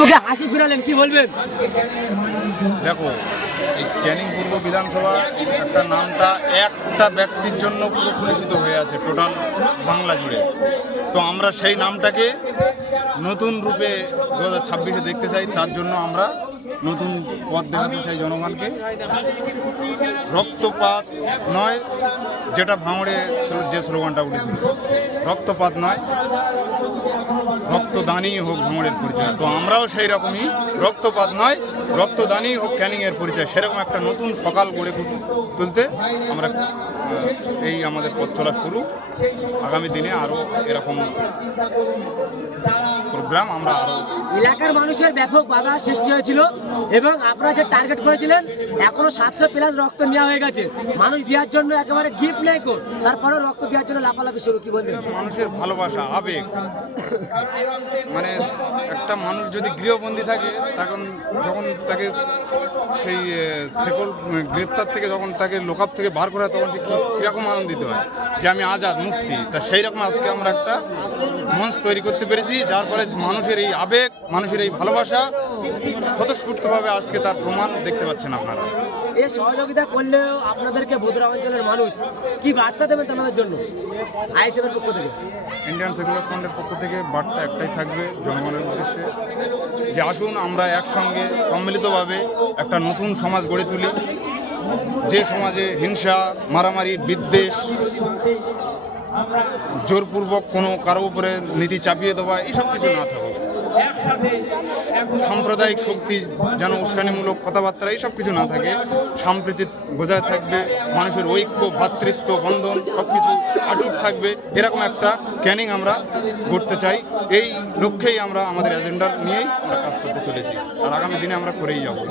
মুখে হাসি ফিরালেন, কি বলবেন? দেখো, এই ক্যানিং পূর্ব বিধানসভা একটা নামটা একটা ব্যক্তির জন্য পুরো পরিচিত হয়ে আছে টোটাল বাংলা জুড়ে। তো আমরা সেই নামটাকে নতুন রূপে 2026-এ দেখতে চাই। তার জন্য আমরা নতুন পথ দেখাতে চাই জনগণকে। রক্তপাত নয়, যেটা ভাঙড়ে যে স্লোগানটা উঠেছিল, রক্তপাত নয়, রক্তদানই হোক ভাঙড়ের পরিচয়। তো আমরাও সেই রকমই, রক্তপাত নয়, রক্তদানই হোক ক্যানিংয়ের পরিচয়, সেরকম একটা নতুন সকাল গড়ে তুলতে আমরা এই আমাদের পথ চলা শুরু। আগামী দিনে আরও এরকম প্রোগ্রাম আমরা আরও। এলাকার মানুষের ব্যাপক বাধা সৃষ্টি হয়েছিল এবং আপনারা যে টার্গেট করেছিলেন এখনো 700+ রক্ত নেওয়া হয়ে গেছে। মানুষ দেওয়ার জন্য একেবারে গিফট নেই কো, তারপরেও রক্ত দেওয়ার জন্য লাফালাফি শুরু, কি বলবেন? মানুষের ভালোবাসা, আবেগ, মানে একটা মানুষ যদি গৃহবন্দী থাকে তখন যখন তাকে সেই শেকল গ্রেপ্তার থেকে যখন তাকে লোকআপ থেকে বার করা হয় তখন সে কীরকম আনন্দিত হয় যে আমি আজাদ, মুক্তি। তা সেই রকম আজকে আমরা একটা মঞ্চ তৈরি করতে পেরেছি, যার ফলে মানুষের এই আবেগ, মানুষের এই ভালোবাসা স্বতঃস্ফূর্তভাবে আজকে তার প্রমাণ দেখতে পাচ্ছেন আপনারা। এই সহযোগিতা করলেও আপনাদেরকে ভদ্রা অঞ্চলের মানুষ কি বার্তা দেবেন তাদের জন্য আইএসএফের পক্ষ থেকে? ইন্ডিয়ান সেকুলার ফ্রন্টের পক্ষ থেকে বার্তা একটাই থাকবে জনগণের উদ্দেশ্যে, যে আসুন আমরা একসঙ্গে সম্মিলিতভাবে একটা নতুন সমাজ গড়ে তুলি, যে সমাজে হিংসা, মারামারি, বিদ্বেষ, জোরপূর্বক কোনো কারো উপরে নীতি চাপিয়ে দেওয়া এইসব কিছু না থাকে। সাম্প্রদায়িক শক্তি যেন উস্কানিমূলক কথাবার্তা এইসব কিছু না থাকে, সম্প্রীতি বজায় থাকবে, মানুষের ঐক্য, ভ্রাতৃত্ব বন্ধন সব কিছু অটুট থাকবে। এরকম একটা ক্যানিং আমরা গড়তে চাই। এই লক্ষ্যেই আমরা আমাদের এজেন্ডা নিয়েই আমরা কাজ করতে চলেছি, আর আগামী দিনে আমরা করেই যাবো।